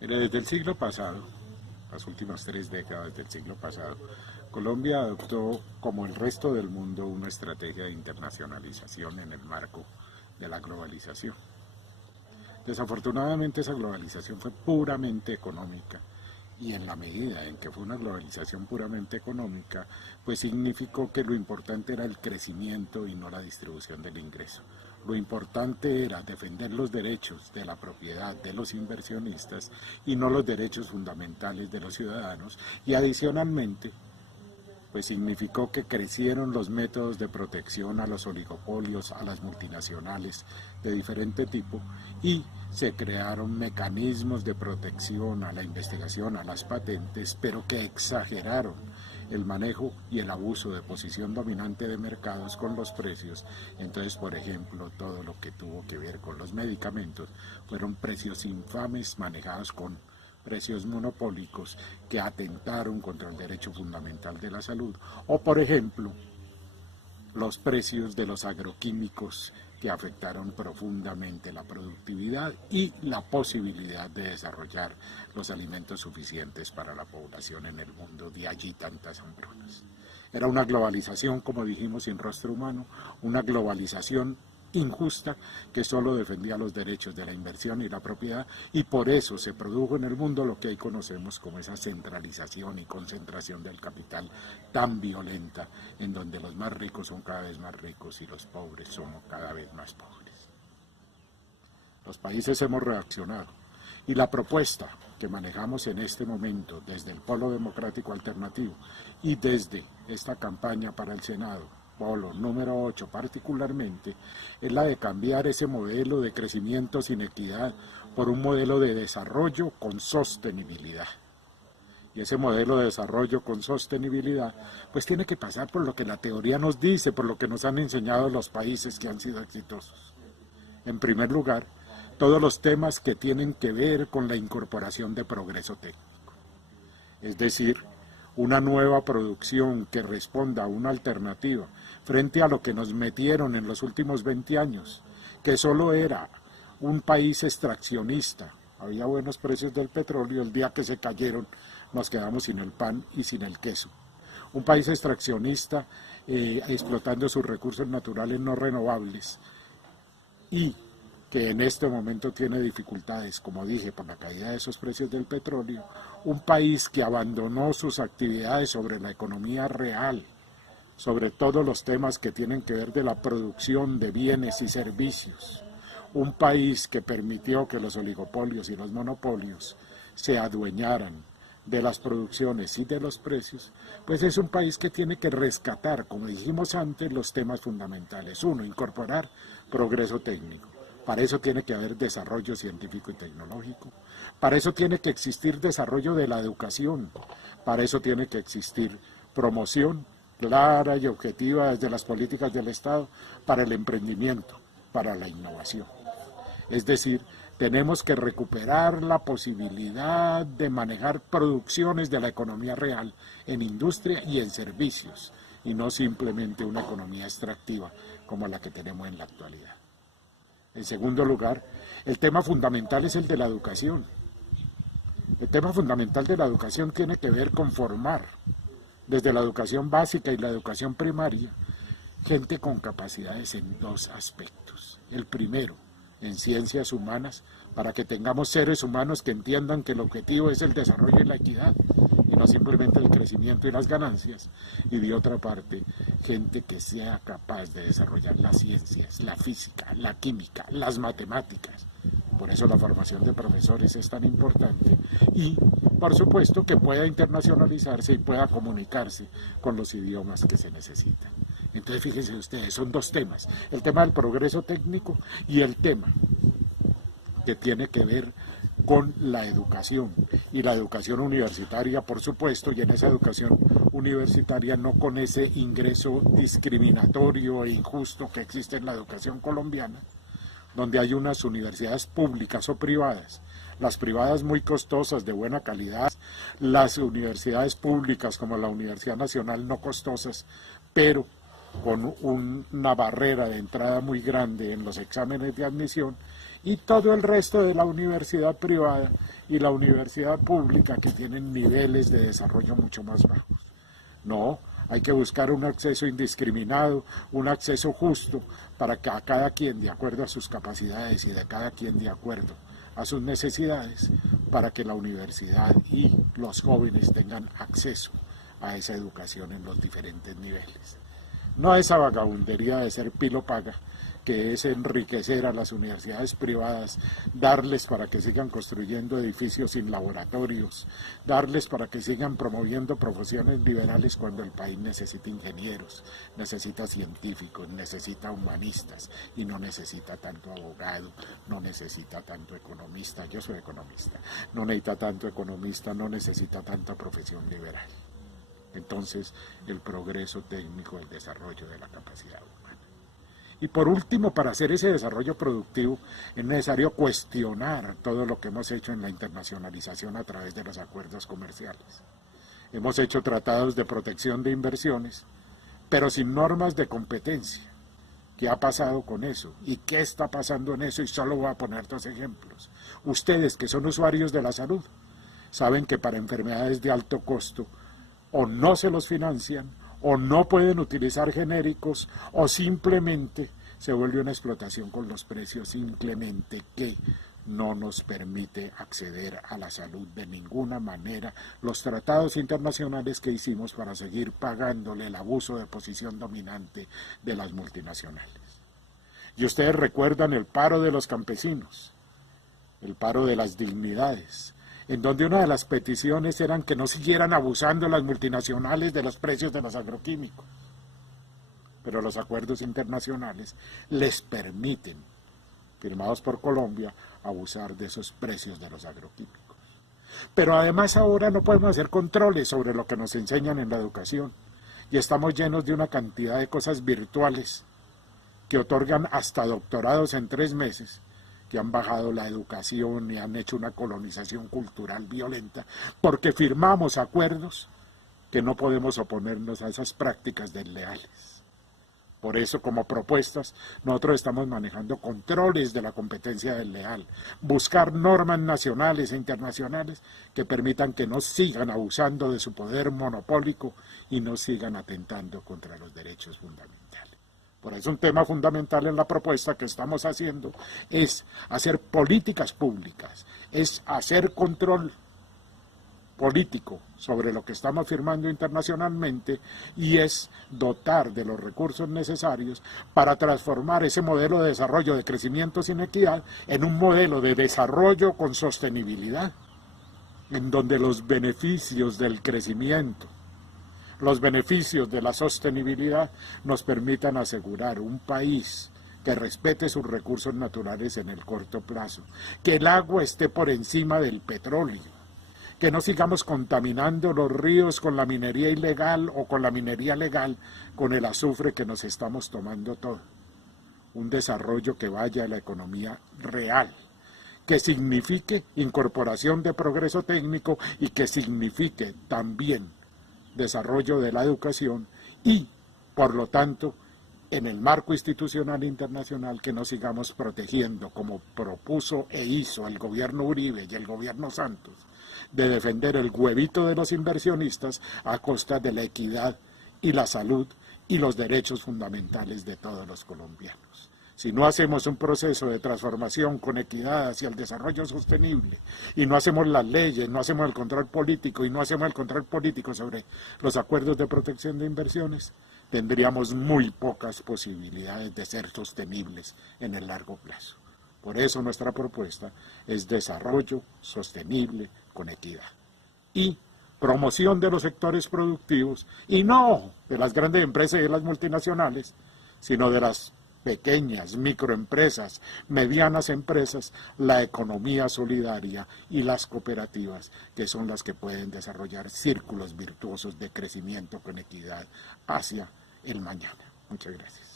Desde el siglo pasado, las últimas 3 décadas del siglo pasado, Colombia adoptó, como el resto del mundo, una estrategia de internacionalización en el marco de la globalización. Desafortunadamente esa globalización fue puramente económica y en la medida en que fue una globalización puramente económica, pues significó que lo importante era el crecimiento y no la distribución del ingreso. Lo importante era defender los derechos de la propiedad de los inversionistas y no los derechos fundamentales de los ciudadanos, y adicionalmente pues significó que crecieron los métodos de protección a los oligopolios, a las multinacionales de diferente tipo, y se crearon mecanismos de protección a la investigación, a las patentes, pero que exageraron el manejo y el abuso de posición dominante de mercados con los precios. Entonces, por ejemplo, todo lo que tuvo que ver con los medicamentos fueron precios infames manejados con precios monopólicos que atentaron contra el derecho fundamental de la salud, o por ejemplo los precios de los agroquímicos que afectaron profundamente la productividad y la posibilidad de desarrollar los alimentos suficientes para la población en el mundo, de allí tantas hambrunas. Era una globalización, como dijimos, sin rostro humano, una globalización injusta que solo defendía los derechos de la inversión y la propiedad, y por eso se produjo en el mundo lo que hoy conocemos como esa centralización y concentración del capital tan violenta, en donde los más ricos son cada vez más ricos y los pobres somos cada vez más pobres. Los países hemos reaccionado y la propuesta que manejamos en este momento desde el Polo Democrático Alternativo y desde esta campaña para el Senado, polo número 8 particularmente, es la de cambiar ese modelo de crecimiento sin equidad por un modelo de desarrollo con sostenibilidad. Y ese modelo de desarrollo con sostenibilidad pues tiene que pasar por lo que la teoría nos dice, por lo que nos han enseñado los países que han sido exitosos. En primer lugar, todos los temas que tienen que ver con la incorporación de progreso técnico. Es decir, una nueva producción que responda a una alternativa frente a lo que nos metieron en los últimos 20 años, que solo era un país extraccionista. Había buenos precios del petróleo, el día que se cayeron nos quedamos sin el pan y sin el queso. Un país extraccionista explotando sus recursos naturales no renovables y que en este momento tiene dificultades, como dije, por la caída de esos precios del petróleo, un país que abandonó sus actividades sobre la economía real, sobre todos los temas que tienen que ver de la producción de bienes y servicios, un país que permitió que los oligopolios y los monopolios se adueñaran de las producciones y de los precios, pues es un país que tiene que rescatar, como dijimos antes, los temas fundamentales. Uno, incorporar progreso técnico. Para eso tiene que haber desarrollo científico y tecnológico. Para eso tiene que existir desarrollo de la educación. Para eso tiene que existir promoción clara y objetiva desde las políticas del Estado para el emprendimiento, para la innovación. Es decir, tenemos que recuperar la posibilidad de manejar producciones de la economía real en industria y en servicios, y no simplemente una economía extractiva como la que tenemos en la actualidad. En segundo lugar, el tema fundamental es el de la educación. El tema fundamental de la educación tiene que ver con formar, desde la educación básica y la educación primaria, gente con capacidades en dos aspectos. El primero, en ciencias humanas, para que tengamos seres humanos que entiendan que el objetivo es el desarrollo y la equidad, y no simplemente el crecimiento y las ganancias. Y de otra parte, gente que sea capaz de desarrollar las ciencias, la física, la química, las matemáticas. Por eso la formación de profesores es tan importante. Y, por supuesto, que pueda internacionalizarse y pueda comunicarse con los idiomas que se necesitan. Entonces, fíjense ustedes, son dos temas. El tema del progreso técnico y el tema que tiene que ver con la educación, y la educación universitaria, por supuesto, y en esa educación universitaria no con ese ingreso discriminatorio e injusto que existe en la educación colombiana, donde hay unas universidades públicas o privadas, las privadas muy costosas, de buena calidad, las universidades públicas como la Universidad Nacional no costosas, pero con una barrera de entrada muy grande en los exámenes de admisión, y todo el resto de la universidad privada y la universidad pública que tienen niveles de desarrollo mucho más bajos. No, hay que buscar un acceso indiscriminado, un acceso justo para que a cada quien, de acuerdo a sus capacidades y de cada quien de acuerdo a sus necesidades, para que la universidad y los jóvenes tengan acceso a esa educación en los diferentes niveles. No a esa vagabundería de ser pilo paga, que es enriquecer a las universidades privadas, darles para que sigan construyendo edificios sin laboratorios, darles para que sigan promoviendo profesiones liberales cuando el país necesita ingenieros, necesita científicos, necesita humanistas y no necesita tanto abogado, no necesita tanto economista. Yo soy economista, no necesita tanto economista, no necesita tanta profesión liberal. Entonces, el progreso técnico, el desarrollo de la capacidad humana. Y por último, para hacer ese desarrollo productivo, es necesario cuestionar todo lo que hemos hecho en la internacionalización a través de los acuerdos comerciales. Hemos hecho tratados de protección de inversiones, pero sin normas de competencia. ¿Qué ha pasado con eso? ¿Y qué está pasando en eso? Y solo voy a poner 2 ejemplos. Ustedes, que son usuarios de la salud, saben que para enfermedades de alto costo, o no se los financian, o no pueden utilizar genéricos, o simplemente se vuelve una explotación con los precios inclemente que no nos permite acceder a la salud de ninguna manera. Los tratados internacionales que hicimos para seguir pagándole el abuso de posición dominante de las multinacionales. Y ustedes recuerdan el paro de los campesinos, el paro de las dignidades, en donde una de las peticiones eran que no siguieran abusando las multinacionales de los precios de los agroquímicos. Pero los acuerdos internacionales les permiten, firmados por Colombia, abusar de esos precios de los agroquímicos. Pero además ahora no podemos hacer controles sobre lo que nos enseñan en la educación. Y estamos llenos de una cantidad de cosas virtuales que otorgan hasta doctorados en 3 meses, que han bajado la educación y han hecho una colonización cultural violenta, porque firmamos acuerdos que no podemos oponernos a esas prácticas desleales. Por eso, como propuestas, nosotros estamos manejando controles de la competencia desleal, buscar normas nacionales e internacionales que permitan que no sigan abusando de su poder monopólico y no sigan atentando contra los derechos fundamentales. Por eso un tema fundamental en la propuesta que estamos haciendo es hacer políticas públicas, es hacer control político sobre lo que estamos firmando internacionalmente y es dotar de los recursos necesarios para transformar ese modelo de desarrollo de crecimiento sin equidad en un modelo de desarrollo con sostenibilidad, en donde los beneficios del crecimiento, los beneficios de la sostenibilidad nos permitan asegurar un país que respete sus recursos naturales en el corto plazo, que el agua esté por encima del petróleo, que no sigamos contaminando los ríos con la minería ilegal o con la minería legal, con el azufre que nos estamos tomando todo. Un desarrollo que vaya a la economía real, que signifique incorporación de progreso técnico y que signifique también desarrollo de la educación y, por lo tanto, en el marco institucional internacional que nos sigamos protegiendo, como propuso e hizo el gobierno Uribe y el gobierno Santos, de defender el huevito de los inversionistas a costa de la equidad y la salud y los derechos fundamentales de todos los colombianos. Si no hacemos un proceso de transformación con equidad hacia el desarrollo sostenible y no hacemos las leyes, no hacemos el control político y no hacemos el control político sobre los acuerdos de protección de inversiones, tendríamos muy pocas posibilidades de ser sostenibles en el largo plazo. Por eso nuestra propuesta es desarrollo sostenible con equidad y promoción de los sectores productivos y no de las grandes empresas y de las multinacionales, sino de las pequeñas, microempresas, medianas empresas, la economía solidaria y las cooperativas, que son las que pueden desarrollar círculos virtuosos de crecimiento con equidad hacia el mañana. Muchas gracias.